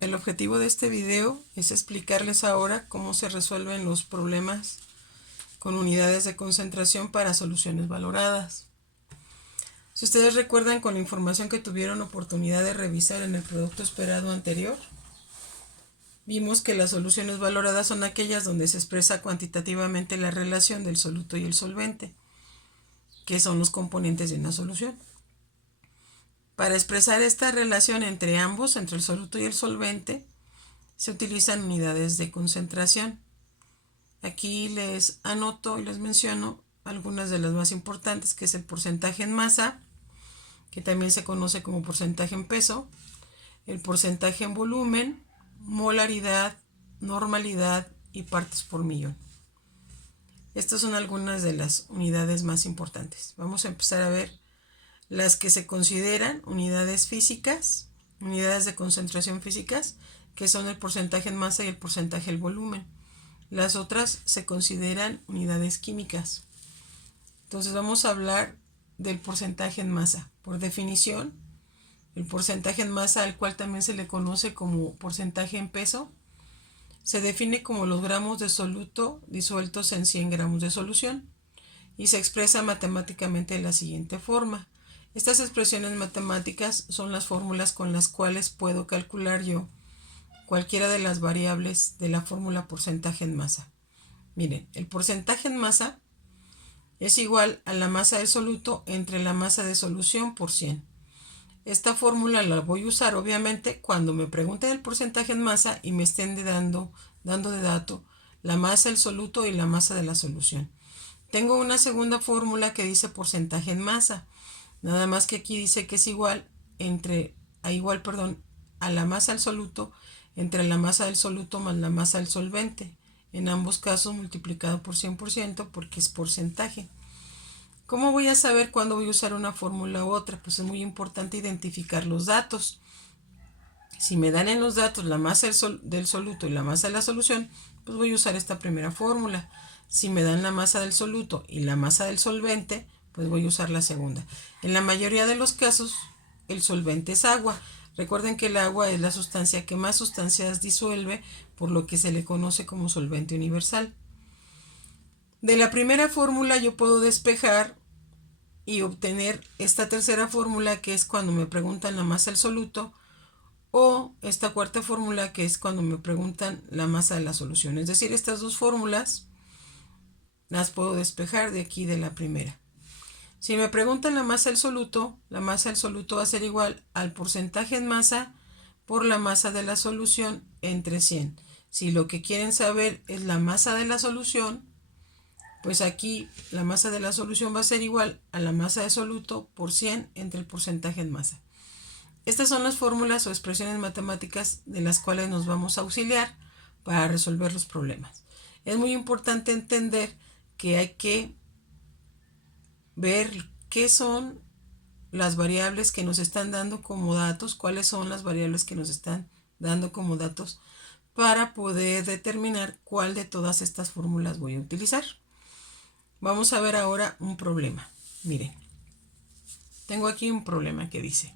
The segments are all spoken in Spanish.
El objetivo de este video es explicarles ahora cómo se resuelven los problemas con unidades de concentración para soluciones valoradas. Si ustedes recuerdan, con la información que tuvieron oportunidad de revisar en el producto esperado anterior, vimos que las soluciones valoradas son aquellas donde se expresa cuantitativamente la relación del soluto y el solvente, que son los componentes de una solución. Para expresar esta relación entre ambos, entre el soluto y el solvente, se utilizan unidades de concentración. Aquí les anoto y les menciono algunas de las más importantes, que es el porcentaje en masa, que también se conoce como porcentaje en peso, el porcentaje en volumen, molaridad, normalidad y partes por millón. Estas son algunas de las unidades más importantes. Vamos a empezar a ver las que se consideran unidades físicas, unidades de concentración físicas, que son el porcentaje en masa y el porcentaje en volumen. Las otras se consideran unidades químicas. Entonces vamos a hablar del porcentaje en masa. Por definición, el porcentaje en masa, al cual también se le conoce como porcentaje en peso, se define como los gramos de soluto disueltos en 100 gramos de solución y se expresa matemáticamente de la siguiente forma. Estas expresiones matemáticas son las fórmulas con las cuales puedo calcular yo cualquiera de las variables de la fórmula porcentaje en masa. Miren, el porcentaje en masa es igual a la masa del soluto entre la masa de solución por 100. Esta fórmula la voy a usar obviamente cuando me pregunten el porcentaje en masa y me estén dando de dato la masa del soluto y la masa de la solución. Tengo una segunda fórmula que dice porcentaje en masa. Nada más que aquí dice que es igual a la masa del soluto entre la masa del soluto más la masa del solvente. En ambos casos multiplicado por 100% porque es porcentaje. ¿Cómo voy a saber cuándo voy a usar una fórmula u otra? Pues es muy importante identificar los datos. Si me dan en los datos la masa del soluto y la masa de la solución, pues voy a usar esta primera fórmula. Si me dan la masa del soluto y la masa del solvente, pues voy a usar la segunda. En la mayoría de los casos, el solvente es agua. Recuerden que el agua es la sustancia que más sustancias disuelve, por lo que se le conoce como solvente universal. De la primera fórmula yo puedo despejar y obtener esta tercera fórmula, que es cuando me preguntan la masa del soluto, o esta cuarta fórmula, que es cuando me preguntan la masa de la solución. Es decir, estas dos fórmulas las puedo despejar de aquí de la primera. Si me preguntan la masa del soluto va a ser igual al porcentaje en masa por la masa de la solución entre 100. Si lo que quieren saber es la masa de la solución, pues aquí la masa de la solución va a ser igual a la masa de soluto por 100 entre el porcentaje en masa. Estas son las fórmulas o expresiones matemáticas de las cuales nos vamos a auxiliar para resolver los problemas. Es muy importante entender que hay que ver qué son las variables que nos están dando como datos, cuáles son las variables que nos están dando como datos, para poder determinar cuál de todas estas fórmulas voy a utilizar. Vamos a ver ahora un problema. Miren, tengo aquí un problema que dice: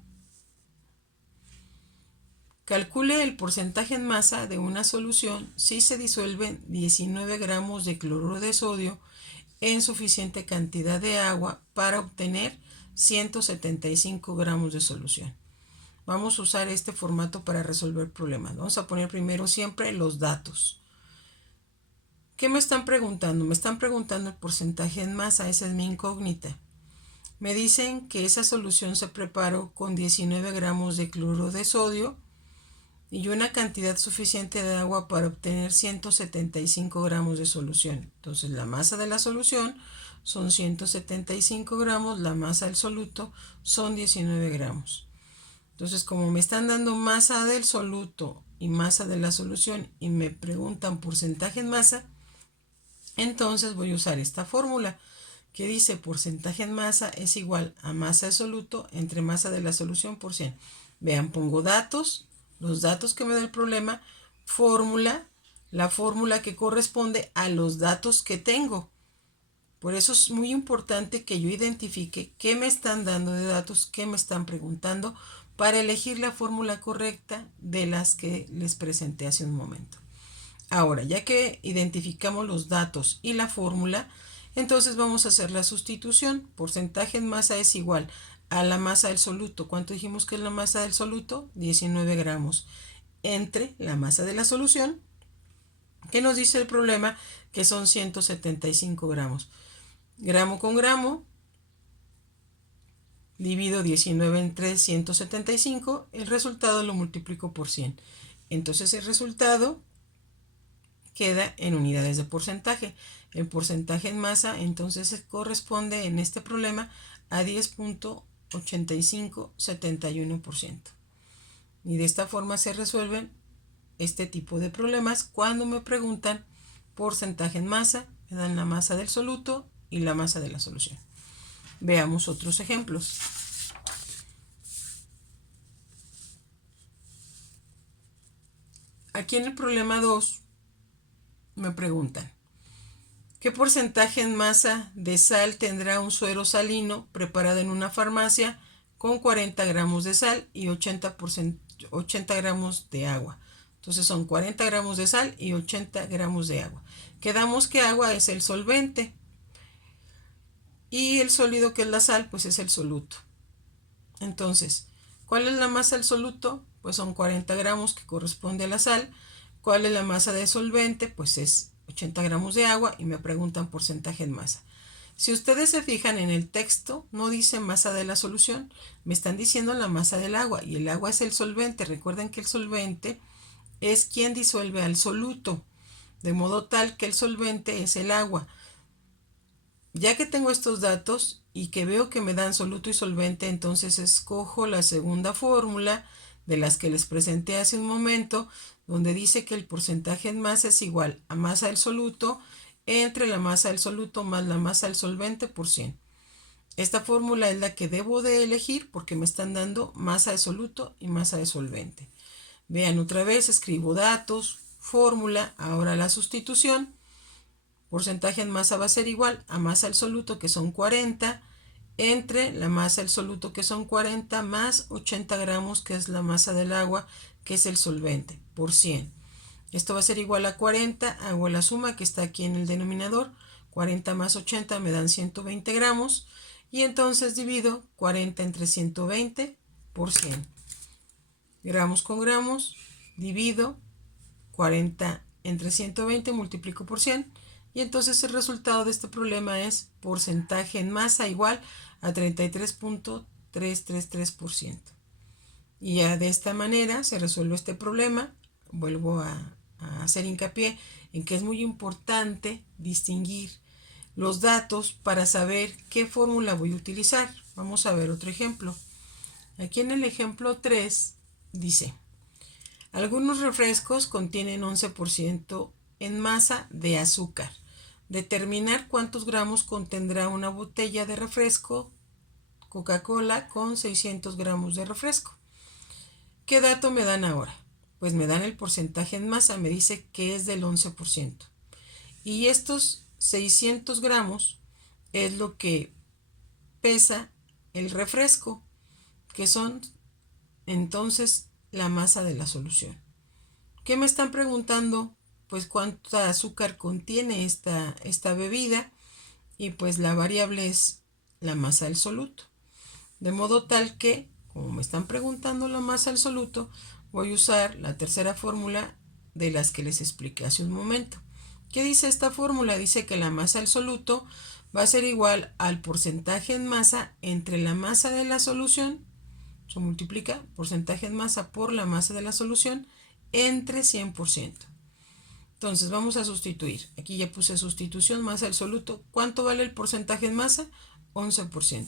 calcule el porcentaje en masa de una solución si se disuelven 19 gramos de cloruro de sodio en suficiente cantidad de agua para obtener 175 gramos de solución. Vamos a usar este formato para resolver problemas. Vamos a poner primero siempre los datos. ¿Qué me están preguntando? Me están preguntando el porcentaje en masa, esa es mi incógnita. Me dicen que esa solución se preparó con 19 gramos de cloruro de sodio y una cantidad suficiente de agua para obtener 175 gramos de solución. Entonces la masa de la solución son 175 gramos, la masa del soluto son 19 gramos. Entonces, como me están dando masa del soluto y masa de la solución y me preguntan porcentaje en masa, entonces voy a usar esta fórmula que dice porcentaje en masa es igual a masa de soluto entre masa de la solución por 100. Vean, pongo datos, los datos que me da el problema, fórmula, la fórmula que corresponde a los datos que tengo. Por eso es muy importante que yo identifique qué me están dando de datos, qué me están preguntando, para elegir la fórmula correcta de las que les presenté hace un momento. Ahora, ya que identificamos los datos y la fórmula, entonces vamos a hacer la sustitución. Porcentaje en masa es igual a la masa del soluto. ¿Cuánto dijimos que es la masa del soluto? 19 gramos. Entre la masa de la solución, que nos dice el problema que son 175 gramos. Gramo con gramo, divido 19 entre 175, el resultado lo multiplico por 100. Entonces el resultado queda en unidades de porcentaje. El porcentaje en masa entonces corresponde en este problema a 10.8571%. Y de esta forma se resuelven este tipo de problemas cuando me preguntan porcentaje en masa, me dan la masa del soluto y la masa de la solución. Veamos otros ejemplos. Aquí en el problema 2 me preguntan, ¿qué porcentaje en masa de sal tendrá un suero salino preparado en una farmacia con 40 gramos de sal y 80 gramos de agua? Entonces son 40 gramos de sal y 80 gramos de agua. Quedamos que agua es el solvente y el sólido, que es la sal, pues es el soluto. Entonces, ¿cuál es la masa del soluto? Pues son 40 gramos, que corresponde a la sal. ¿Cuál es la masa de solvente? Pues es 80 gramos de agua, y me preguntan porcentaje en masa. Si ustedes se fijan en el texto, no dice masa de la solución, me están diciendo la masa del agua, y el agua es el solvente. Recuerden que el solvente es quien disuelve al soluto, de modo tal que el solvente es el agua. Ya que tengo estos datos y que veo que me dan soluto y solvente, entonces escojo la segunda fórmula de las que les presenté hace un momento, donde dice que el porcentaje en masa es igual a masa del soluto entre la masa del soluto más la masa del solvente por 100. Esta fórmula es la que debo de elegir porque me están dando masa de soluto y masa de solvente. Vean otra vez, escribo datos, fórmula, ahora la sustitución. Porcentaje en masa va a ser igual a masa del soluto, que son 40, entre la masa del soluto, que son 40, más 80 gramos, que es la masa del agua, que es el solvente, por 100. Esto va a ser igual a 40, hago la suma que está aquí en el denominador, 40 más 80 me dan 120 gramos, y entonces divido 40 entre 120 por 100. Gramos con gramos, divido 40 entre 120, multiplico por 100, y entonces el resultado de este problema es porcentaje en masa igual a 33.333%. Y ya de esta manera se resuelve este problema. Vuelvo a hacer hincapié en que es muy importante distinguir los datos para saber qué fórmula voy a utilizar. Vamos a ver otro ejemplo. Aquí en el ejemplo 3 dice: algunos refrescos contienen 11% en masa de azúcar. Determinar cuántos gramos contendrá una botella de refresco Coca-Cola con 600 gramos de refresco. ¿Qué dato me dan ahora? Pues me dan el porcentaje en masa, me dice que es del 11%. Y estos 600 gramos es lo que pesa el refresco, que son entonces la masa de la solución. ¿Qué me están preguntando? Pues cuánta azúcar contiene esta bebida, y pues la variable es la masa del soluto. De modo tal que, como me están preguntando la masa del soluto, voy a usar la tercera fórmula de las que les expliqué hace un momento. ¿Qué dice esta fórmula? Dice que la masa del soluto va a ser igual al porcentaje en masa entre la masa de la solución, se multiplica porcentaje en masa por la masa de la solución, entre 100%. Entonces vamos a sustituir. Aquí ya puse sustitución, masa del soluto. ¿Cuánto vale el porcentaje en masa? 11%.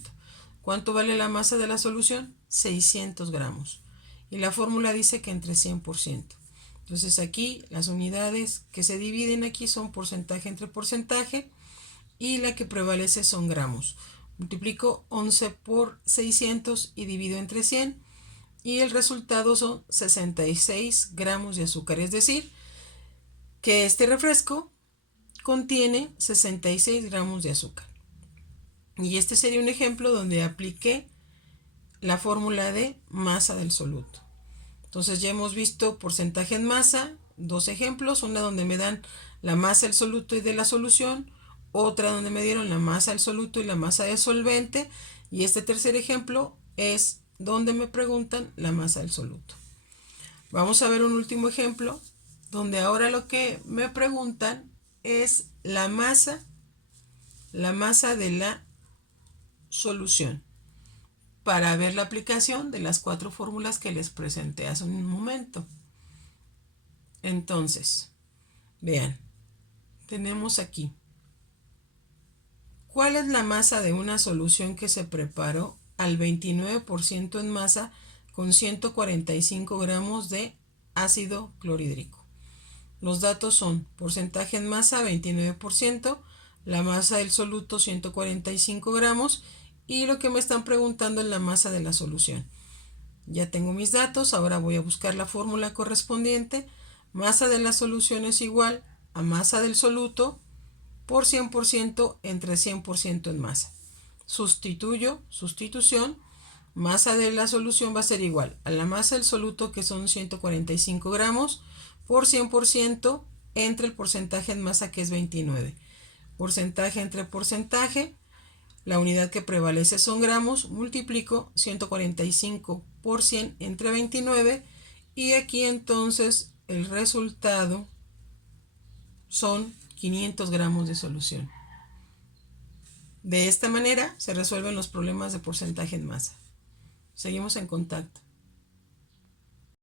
¿Cuánto vale la masa de la solución? 600 gramos. Y la fórmula dice que entre 100%. Entonces aquí las unidades que se dividen aquí son porcentaje entre porcentaje, y la que prevalece son gramos. Multiplico 11 por 600 y divido entre 100, y el resultado son 66 gramos de azúcar, es decir, que este refresco contiene 66 gramos de azúcar. Y este sería un ejemplo donde apliqué la fórmula de masa del soluto. Entonces ya hemos visto porcentaje en masa, dos ejemplos, una donde me dan la masa del soluto y de la solución, otra donde me dieron la masa del soluto y la masa del solvente, y este tercer ejemplo es donde me preguntan la masa del soluto. Vamos a ver un último ejemplo, donde ahora lo que me preguntan es la masa de la solución, para ver la aplicación de las 4 fórmulas que les presenté hace un momento. Entonces, vean, tenemos aquí, ¿cuál es la masa de una solución que se preparó al 29% en masa con 145 gramos de ácido clorhídrico? Los datos son porcentaje en masa 29%, la masa del soluto 145 gramos y lo que me están preguntando es la masa de la solución. Ya tengo mis datos, ahora voy a buscar la fórmula correspondiente. Masa de la solución es igual a masa del soluto por 100% entre 100% en masa. Sustitución, masa de la solución va a ser igual a la masa del soluto, que son 145 gramos, por 100% entre el porcentaje en masa, que es 29. Porcentaje entre porcentaje, la unidad que prevalece son gramos, multiplico 145 por 100 entre 29 y aquí entonces el resultado son 500 gramos de solución. De esta manera se resuelven los problemas de porcentaje en masa. Seguimos en contacto.